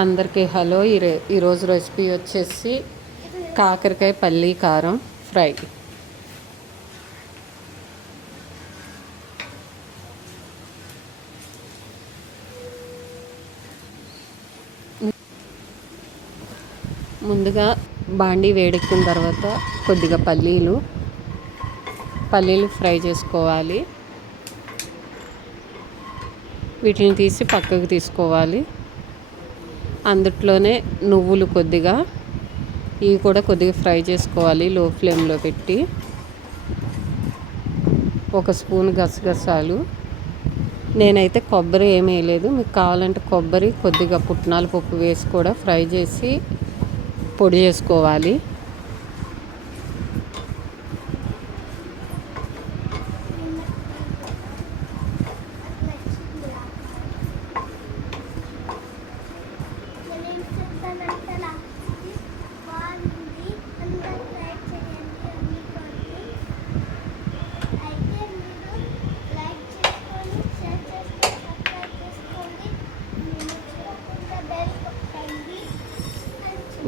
అందరికీ హలో. ఈరోజు రెసిపీ వచ్చేసి కాకరకాయ పల్లీ కారం ఫ్రై. ముందుగా బాండీ వేడెక్కిన తర్వాత కొద్దిగా పల్లీలు ఫ్రై చేసుకోవాలి. వీటిని తీసి పక్కకు తీసుకోవాలి. అందులోనే నువ్వులు ఇవి కూడా కొద్దిగా ఫ్రై చేసుకోవాలి లో ఫ్లేమ్లో పెట్టి. 1 స్పూన్ గసగసాలు, నేనైతే కొబ్బరి ఏమీ వేయలేదు. మీకు కావాలంటే కొబ్బరి, కొద్దిగా పుట్నాల పప్పు వేసి కూడా ఫ్రై చేసి పొడి చేసుకోవాలి.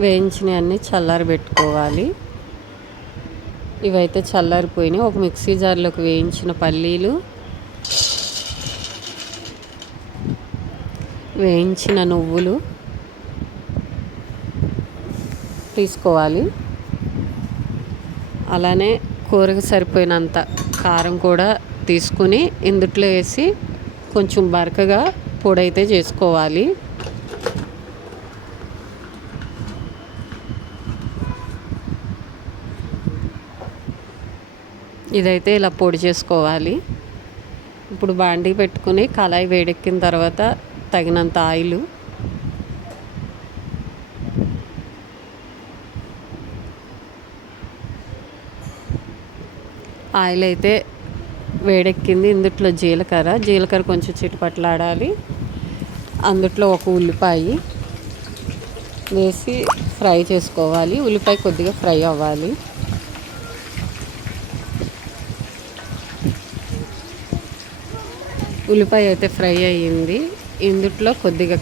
వేయించినవన్నీ చల్లారి పెట్టుకోవాలి. ఇవైతే చల్లారిపోయినాయి. ఒక మిక్సీ జార్లోకి వేయించిన పల్లీలు, వేయించిన నువ్వులు తీసుకోవాలి. అలానే కూరకు సరిపోయినంత కారం కూడా తీసుకుని ఇందుట్లో వేసి కొంచెం బరకగా పొడైతే చేసుకోవాలి. ఇదైతే ఇలా పొడి చేసుకోవాలి. ఇప్పుడు బాండీ పెట్టుకుని కళాయి వేడెక్కిన తర్వాత తగినంత ఆయిల్ అయితే వేడెక్కింది. ఇందుట్లో జీలకర్ర కొంచెం చిటపట్లాడాలి. అందుట్లో ఒక ఉల్లిపాయ వేసి ఫ్రై చేసుకోవాలి. ఉల్లిపాయ కొద్దిగా ఫ్రై అవ్వాలి. ఉల్లిపాయ అయితే ఫ్రై అయ్యింది. ఇందుట్లో కొద్దిగా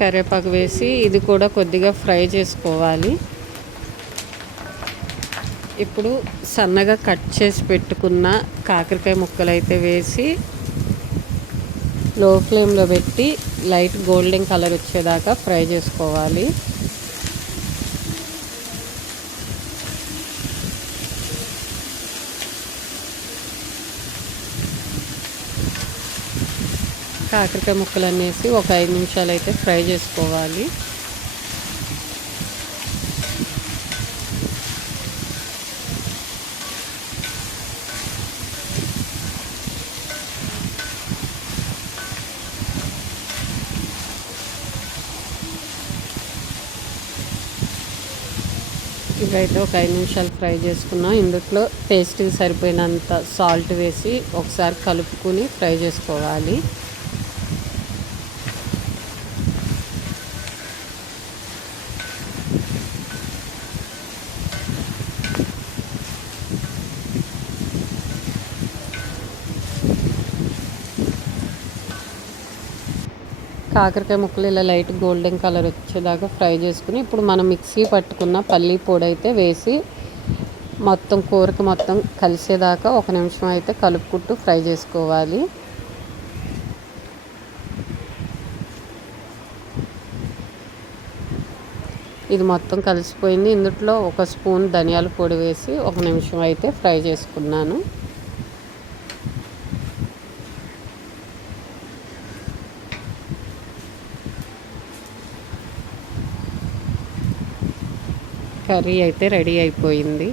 కరివేపాకు వేసి ఇది కూడా కొద్దిగా ఫ్రై చేసుకోవాలి. ఇప్పుడు సన్నగా కట్ చేసి పెట్టుకున్న కాకరకాయ ముక్కలు అయితే వేసి లో ఫ్లేమ్లో పెట్టి లైట్ గోల్డెన్ కలర్ వచ్చేదాకా ఫ్రై చేసుకోవాలి. కాకరకాయ ముక్కలు అనేసి ఒక 5 నిమిషాలు అయితే ఫ్రై చేసుకోవాలి. ఇవైతే ఒక 5 నిమిషాలు ఫ్రై చేసుకున్నాం. ఇందులో టేస్ట్కి సరిపోయినంత సాల్ట్ వేసి ఒకసారి కలుపుకొని ఫ్రై చేసుకోవాలి. కాకరకాయ ముక్కలు ఇలా లైట్ గోల్డెన్ కలర్ వచ్చేదాకా ఫ్రై చేసుకుని ఇప్పుడు మనం మిక్సీ పట్టుకున్న పల్లీ పొడి అయితే వేసి కూరకు మొత్తం కలిసేదాకా 1 నిమిషం అయితే కలుపుకుంటూ ఫ్రై చేసుకోవాలి. ఇది మొత్తం కలిసిపోయింది. ఇందులో 1 స్పూన్ ధనియాల పొడి వేసి 1 నిమిషం అయితే ఫ్రై చేసుకున్నాను. కర్రీ అయితే రెడీ అయిపోయింది.